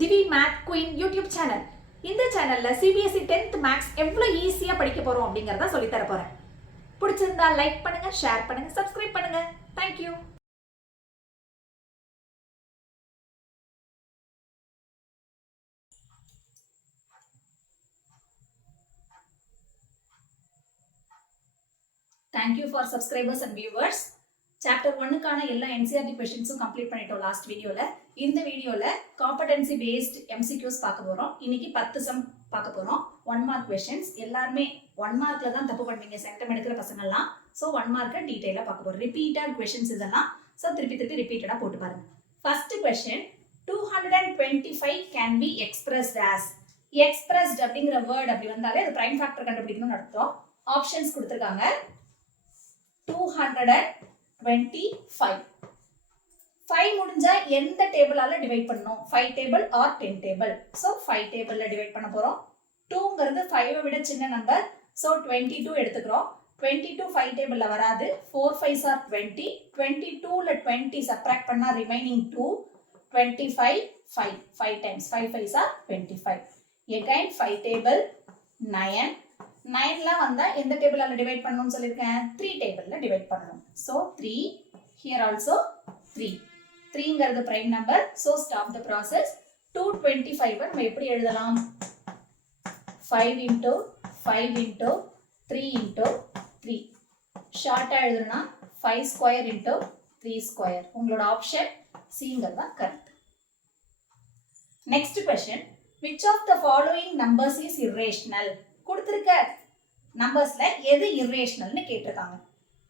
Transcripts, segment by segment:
திவி math queen YouTube channel. இந்த சேனல்ல சிபிஎஸ்இ 10th மேக்ஸ் எவ்வளவு ஈஸியா படிக்க போறோம் அப்படிங்கறத சொல்லி தர போறேன். பிடிச்சிருந்தா லைக் பண்ணுங்க, ஷேர் பண்ணுங்க, சப்ஸ்கிரைப் பண்ணுங்க. Thank you. Thank you for subscribers and viewers. Chapter 1க்கான எல்லா NCERT கொஸ்டின்ஸும் கம்ப்ளீட் பண்ணிட்டோம் லாஸ்ட் வீடியோல. இந்த வீடியோல காம்படென்சி பேஸ்ட் MCQs பார்க்க போறோம். இன்னைக்கு 10 சம் பார்க்க போறோம். 1 மார்க் கொஸ்டின்ஸ். எல்லாரும் 1 மார்க்ல தான் தப்பு பண்ணுவீங்க சென்டம் எடுக்கிற பசங்க எல்லாம். சோ 1 மார்க்க டீடைலா பார்க்க போறோம். ரிப்பீட்டட் கொஸ்டின்ஸ் இதெல்லாம். சோ திருப்பி ரிப்பீட்டடா போட்டு பாருங்க. First question 225 can be expressed as. expressed அப்படிங்கற வேர்ட் அப்படி வந்தாலே அது பிரைம் ஃபேக்டர் கண்டுபிடிக்கணும்னு அர்த்தம். ஆப்ஷன்ஸ் கொடுத்திருக்காங்க. 225 5 முடிஞ்சா எந்த டேபிளால டிவைட் பண்ணனும்? 5 டேபிள் ஆர் 10 டேபிள். சோ 5 டேபிள்ல டிவைட் பண்ண போறோம். 2ங்கிறது 5 விட சின்ன நம்பர். சோ 22 எடுத்துக்கிறோம். 22 5 டேபிள்ல வராது. 4 5s are 20. 22ல 20 சப்ட்ராக்ட் பண்ணா remaining 2. 25 5 5 times 5 5s are 25. again 5 table 9. 9ல வந்தா எந்த டேபிளால டிவைட் பண்ணனும்னு சொல்லிருக்கேன்? 3 டேபிள்ல டிவைட் பண்ணனும். So 3 here also 3. 3ங்கிறது prime number. So stop the process. 225 நம்ம எப்படி எழுதலாம்? 5 into 5 into 3 into 3. ஷார்ட்டா எழுதுனா 5 ஸ்கொயர் into 3 ஸ்கொயர். உங்களோட ஆப்ஷன் Cங்கிறது தான் correct. Next question. which of the following numbers is irrational? கொடுத்திருக்க நம்பர்ஸ்ல எது irrationalனு கேட்டிருக்காங்க.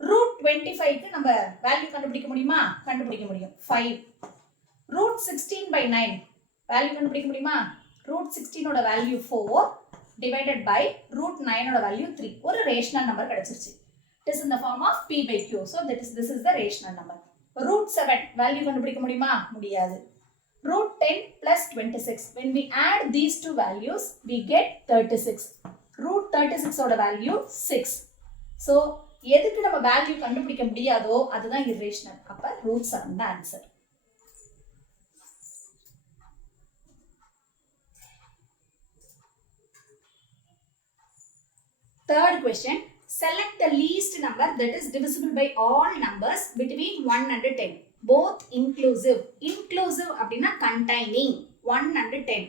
√25க்கு நம்ம வேல்யூ கண்டுபிடிக்க முடியுமா? கண்டுபிடிக்க முடியும். 5. √16/9 வேல்யூ கண்டுபிடிக்க முடியுமா? √16 ஓட வேல்யூ 4 divided by √9 ஓட வேல்யூ 3. ஒரு ரேஷனல் நம்பர் கிடைச்சிருச்சு. It is in the form of p/q. So this is the rational number. √7 value கண்டுபிடிக்க முடியுமா? முடியாது. √10 plus 26. When we add these two values, we get 36. √36 ஓட வேல்யூ 6. So எதுக்கு நம்ம value கண்டுபிடிக்க முடியாதோ அதுதான் irrational. அப்ப √7 தான் answer. Third question. Select the least number that is divisible by all numbers between 1 and 10. Both inclusive. Inclusive அப்படின்னா containing 1 and 10.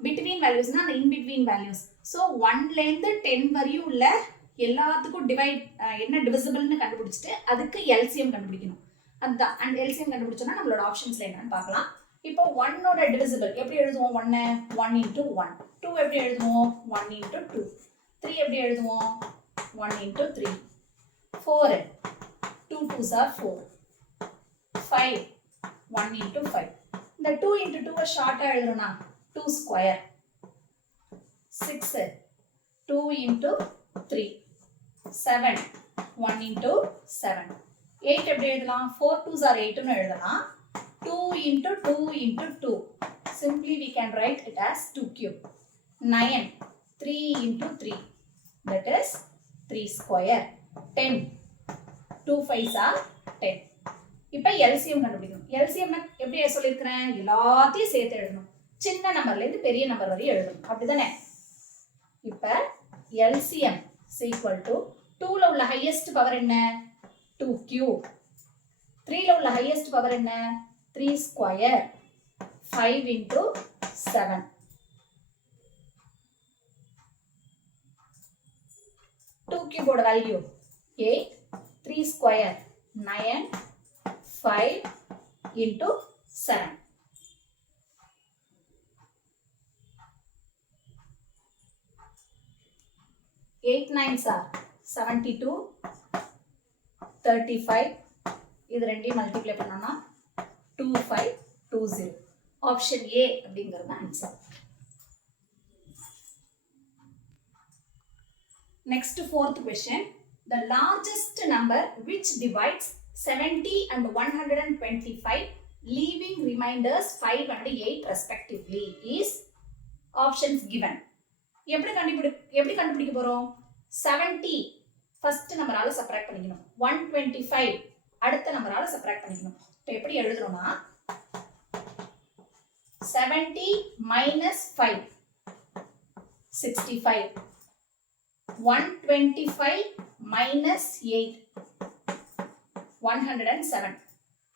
Between values னா in between values. So 1ல இருந்து 10 வரையும் உள்ள எல்லாத்துக்கும் டிவைட் என்ன டிவிசிபிள்னு கண்டுபிடிச்சிட்டு அதுக்கு LCM கண்டுபிடிக்கணும். அதுதான். and LCM கண்டுபிடிச்சோம்னா நம்மளோட ஆப்ஷன்ஸ்ல என்னன்னு பார்க்கலாம். இப்போ 1 ஓட டிவிசிபிள் எப்படி எழுதுவோம்? 1 1 into 1. 2 எப்படி எழுதுவோம்? 1 into 2. 3 எப்படி எழுதுவோம்? 1 into 3. 4 2 2s are 4. 5 1 into 5. இந்த 2 into 2 ஷார்ட்டா எழுதணும்னா 2 ஸ்கொயர். 6 2 into 3. 7 1 into 7. 8 எப்படி எழுதலாம்? 4 2s are 8 னு எழுதலாம். 2 into 2 into 2. Simply we can write it as 2 cube. 9 3 into 3. That is 3 square. 10 2 5s are 10. இப்ப LCM கண்டுபிடிக்கணும். LCM எப்படி சொல்லிருக்கேன்? எல்லாத்தையும் சேர்த்து எழுதணும். சின்ன நம்பர்ல இருந்து பெரிய நம்பர் வரை எழுதணும். அப்படிதானே? இப்ப LCM is equal to 2ல உள்ள highest பவர் என்ன? 2 cube. 3ல உள்ள highest பவர் என்ன? 3 square. 5 into 7. 2 cube ஓட value 8. 3 square 9. 5 into 7. 8 9s are 72. 35. இது ரெண்டையும் மல்டிப்ளை பண்ணோம்னா 2520. ஆப்ஷன் A அப்படிங்கிறது answer. Next fourth question. The largest number which divides 70 and 125 leaving remainders 5 and 8 respectively is options given. எப்படி கண்டுபிடிக்க போறோம்? 70 ஃபர்ஸ்ட் நம்பரால சப்ட்ராக்ட் பண்ணிக்கணும். 125 அடுத்த நம்பரால சப்ட்ராக்ட் பண்ணிக்கணும். இப்போ எப்படி எழுதுறோம்னா 70 minus 5, 65. 125 minus 8, 107.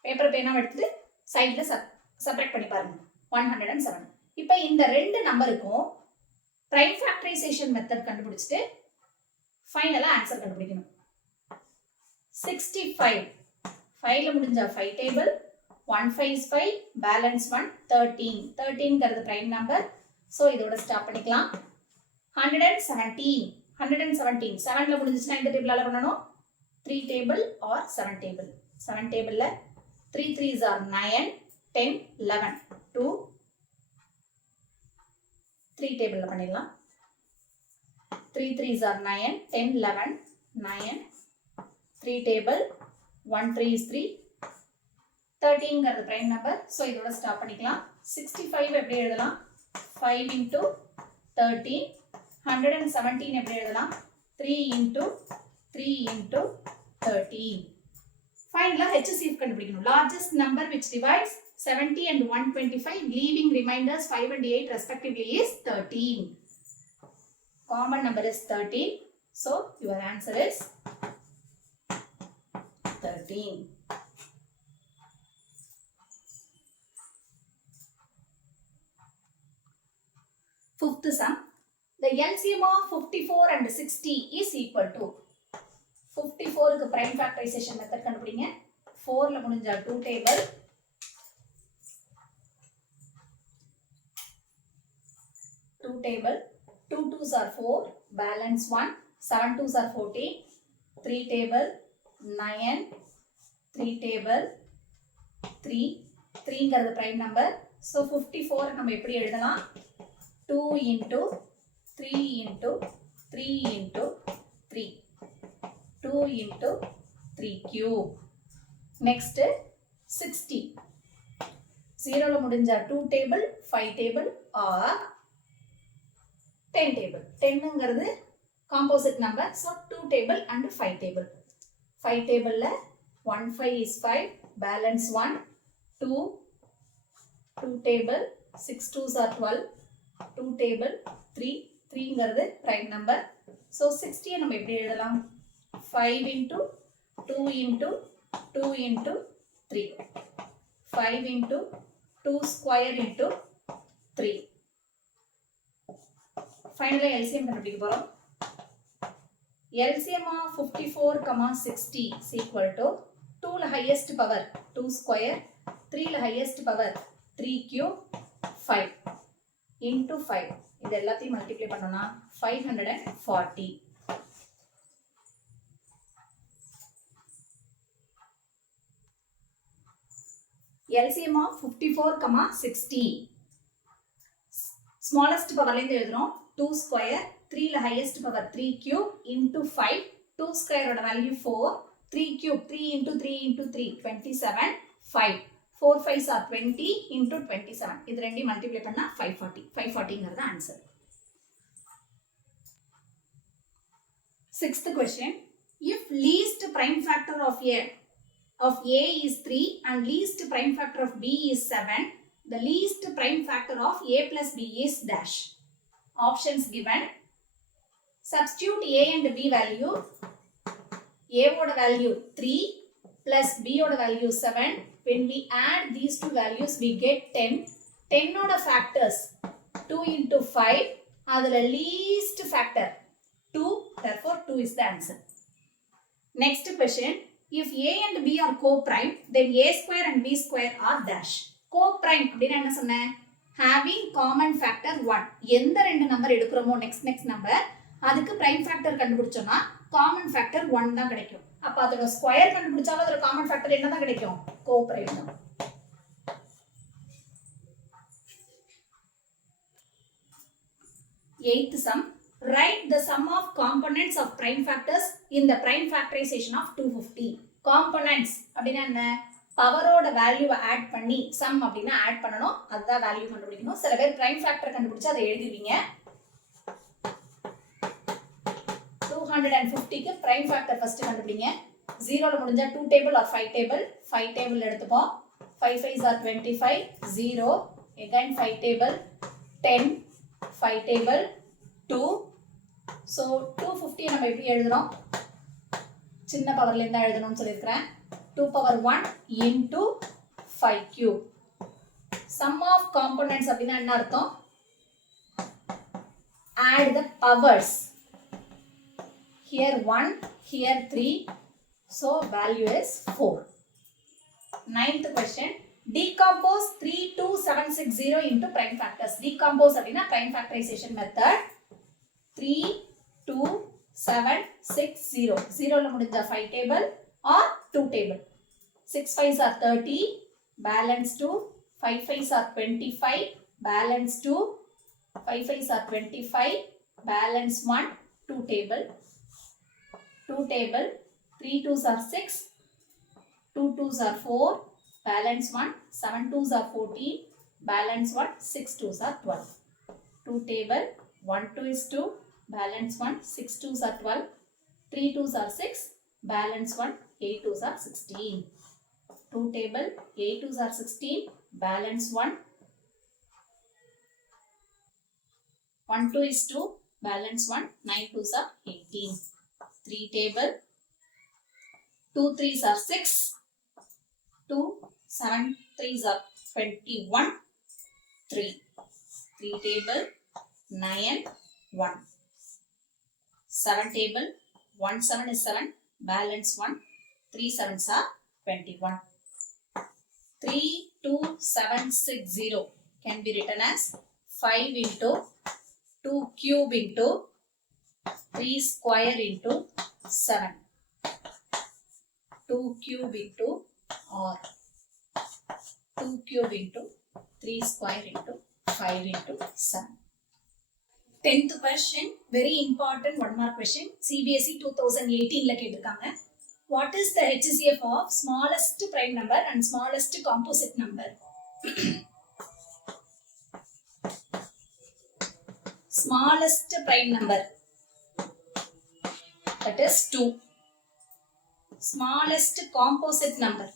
பேப்பர் பேனாவை எடுத்துட்டு சைட்ல சப்ட்ராக்ட் பண்ணி பாருங்க. 107. இப்போ இந்த ரெண்டு நம்பருக்கும் பிரைம் ஃபேக்டரைசேஷன் மெத்தட் கண்டுபிடிச்சிட்டு ஃபைனலா ஆன்சர் கண்டுபிடிக்கணும். 65 5ல முடிஞ்சா 5 டேபிள், 1 5 is 5, பேலன்ஸ் 1 13. 13ங்கிறது பிரைம் நம்பர். ஸோ இதோட ஸ்டாப் பண்ணிக்கலாம். 117 7ல முடிஞ்சிச்சுன்னா இந்த டேபிளால பண்ணணும். 3 டேபிள் ஆர் 7 டேபிள். 7 டேபிள்ல 3 3s are 9, 10, 11. 2 3 டேபிள்ல பண்ணிடலாம். 3 3s are 9, 10, 11, 9. 3 table, 1 3 is 3. 13ங்கிறது பிரைம் நம்பர். ஸோ இதோட ஸ்டாப் பண்ணிக்கலாம். 65 எப்படி எழுதலாம்? 5 into 13. 117 எப்படி எழுதலாம்? 3 into 3 into 13. ஃபைனலா HCF கண்டுபிடிக்கணும். Largest number which divides 70 and 125 leaving remainders 5 and 8 respectively is 13. Common number is 13. So your answer is 13. Fifth sum. The LCM of 54 and 60 is equal to 54 க்கு prime factorization method கண்டுபிடிங்க. 4ல முடிஞ்சா 2 table, 2 2s are 4, balance 1, 7 2s are 14, 3 table, 9, 3 table, 3, 3ங்கிறது prime number. So 54 நம்ம எப்படி எழுதலாம்? 2 into 3 into 3 into 3. 2 into 3 cube. Next 60. 0ல முடிஞ்சா 2 table, 5 table or 10 table. 10ங்கிறது composite number. So 2 table and 5 table. 5 tableல 1 5 is 5, balance 1, 2, 2 table, 6 2s are 12, 2 table, 3, 3ங்கிறது prime number. So 60 நம்ம எப்படி எழுதலாம்? 5 into 2 into 2 into 3. 5 into 2 square into 3. Finally LCM கண்டுபிடிக்க போறோம். LCM of 54, 60 is equal to 2ல highest power 2 square, 3ல highest power 3 cube, 5 into 5. இது எல்லாத்தையும் multiply பண்ணோம்னா 540. LCM of 54, 60. Smallest power ல இருந்து எழுதுறோம். 2 square, 3ல highest power 3 cube into 5. 2 square ஓட value 4. 3 cube, 3 into 3 into 3, 27, 5. 4 5s are 20 into 27. இது ரெண்டையும் மல்டிப்ளை பண்ணா 540. 540ங்கிறது answer. Sixth question. If least prime factor of A is 3 and least prime factor of B is 7, the least prime factor of A plus B is dash. Options given. Substitute A and B value. A oda value 3 plus B oda value 7. When we add these two values, we get 10. 10 oda factors 2 into 5. Adula least factor 2. Therefore, 2 is the answer. Next question. If A and B are co-prime, then A square and B square are dash. Co-prime அப்படினா என்ன சொன்னேன்? Having common factor 1. எந்த ரெண்டு number எடுக்கிறோமோ next number அதுக்கு prime factor கண்டுபிடிச்சோம்னா common factor 1 தான் கிடைக்கும். அப்ப அதோட ஸ்கொயர் கண்டுபிடிச்சாலும் அதோட common factor என்ன தான் கிடைக்கும்? Co-prime தான். Eighth sum. Write the sum of components of prime factors in the prime factorization of 250. Components அப்படினா என்ன? பவரோட வேல்யூவை ஆட் பண்ணி சம் அப்படினா ஆட் பண்ணனும். அதுதான் வேல்யூ கண்டுபிடிக்கணும். சில பேர் prime factor கண்டுபிடிச்சா அதை எழுதுவீங்க. 250 க்கு prime factor first கண்டுபிடிங்க. 0ல முடிஞ்சா 2 table or 5 table. 5 table எடுத்துப்போம். 5 5s are 25, 0 again 5 table, 10, 5 table, 2. So 250 நம்ம எப்படி எழுதணும்? சின்ன பவர்ல இருந்தா எழுதணும்னு சொல்லியிருக்கிறேன். 2 power 1 into 5 cube. Sum of components அப்படின்னா என்ன அர்த்தம்? Add the powers. Here 1, here 3. So value is 4. Ninth question. Decompose 32760 into prime factors. Decompose அப்படின்னா prime factorization method. 32760. 0ல முடிஞ்ச 5 table or 2 table. 6 5s are 30. Balance 2. 5 5s are 25. Balance 2. 5 5s are 25. Balance 1. 2 table. 2 table. 3 2s are 6. 2 2s are 4. Balance 1. 7 2s are 14. Balance 1. 6 2s are 12. 2 table. 1 2 is 2. Balance 1. 6 2s are 12. 3 2s are 6. Balance 1. 8 2s are 16. 2 table. 8 2s are 16. Balance 1. 1 2 is 2. Balance 1. 9 2s are 18. 3 table. 2 3s are 6. 2 7 3s are 21. 3. 3 table. 9 1. 7 table. 1 7 is 7. Balance 1. 3 7s are 21. 3 2 7 6 0 can be written as 5 into 2 cube into 3 square into 7. 2 cube into or 2 cube into 3 square into 5 into 7. 10th question, very important 1 mark question. CBSE 2018 ல கேட்டிருக்காங்க. What is the HCF of smallest prime number and smallest composite number? Smallest prime number, that is 2. Smallest composite number,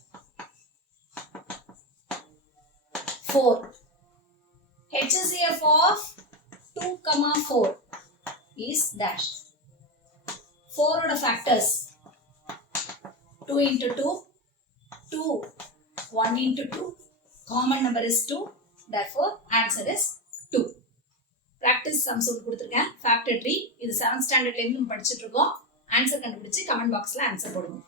4. HCF of 2, 4 is dash. 4 oda factors. 2 into 2, 2, 1 into 2, common number is 2, therefore answer is 2. Practice sum சொல்லி கொடுத்திருக்கேன். Factor tree இது 7th standard ல இருந்து படிச்சிட்டு இருக்கோம். Answer கண்டுபிடிச்சு comment பாக்ஸ்ல answer போடுங்க.